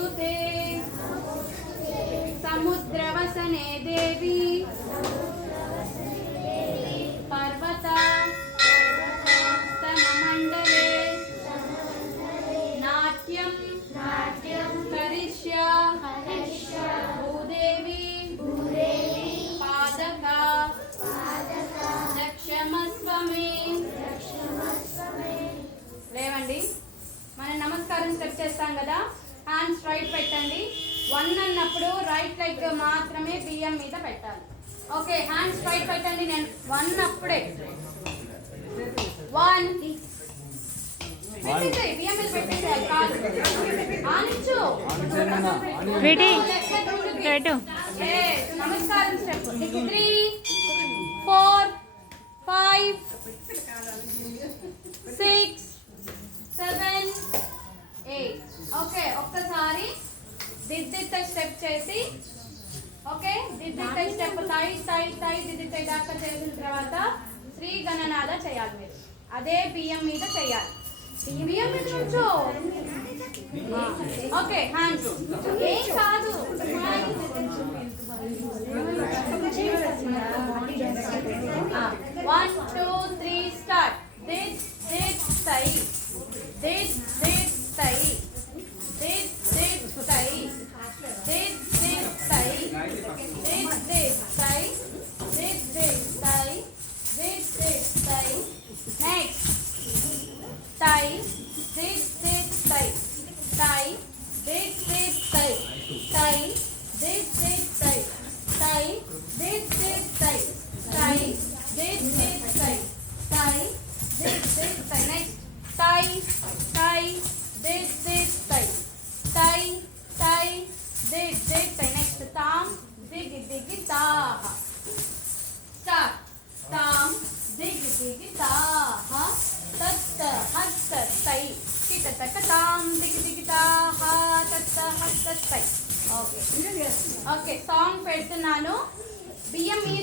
नमोस्तुते समुद्रवसने देवी पर्वता स्तनमण्डले नाट्यं करिष्या भूदेवी पादका दक्षमस्वमे లేవండి మనం నమస్కారం స్టెప్ చేస్తాం కదా. హ్యాండ్స్ రైట్ పెట్టండి. 1 అన్నప్పుడు రైట్ లెగ్ మాత్రమే బియ్యం మీద పెట్టాలి. ఓకే, హ్యాండ్స్ రైట్ పెట్టండి. నేను 1 అప్పుడే 1 పెట్టేసేయి, బియ్యం మీద పెట్టేసేయాలి. కాదు ఆనించు నమస్కారం స్టెప్ 3 4 5 6 7 8. ఓకే, ఒక్కసారి దిద్దిత స్టెప్ చేసి, ఓకే దిద్దిత స్టెప్ తై దిద్దిత దాకా చేసిన తర్వాత శ్రీ గణనాద చేయాలి. మీరు అదే బియ్యం మీద చేయాలి. బియ్యం మీద నుంచో. ఓకే, హ్యాండ్స్ ఏం కాదు. 1 2 3 స్టార్ట్. దిత్ దిత్ తై దిత్ దిత్ తై దిత్ దిత్ తై దిత్ దిత్ తై దిత్ దిత్ తై దిత్ దిత్ తై దిత్ దిత్ తై. నెక్స్ట్ తై దిత్ దిత్ తై తై దిత్ దిత్ తై తై దిత్ దిత్ తై తై దిత్ దిత్ తై తై దిత్ దిత్ తై తై దిత్ దిత్ తై. నెక్స్ట్ తై తై దిత్ దిత్ తై తై తై దిత్ దిత్ తై. నెక్స్ట్ తాం దిగ్ దిగ్ తాహ. స్టార్ట్. తాం దిగ్ దిగ్ తాహ తత్ హత్ తై కిట తక తాం దిగ్ దిగ్ తాహ తత్ హత్ తై. ఓకే ఓకే, సాంగ్ పెడుతున్నాను. బియ్యం మీద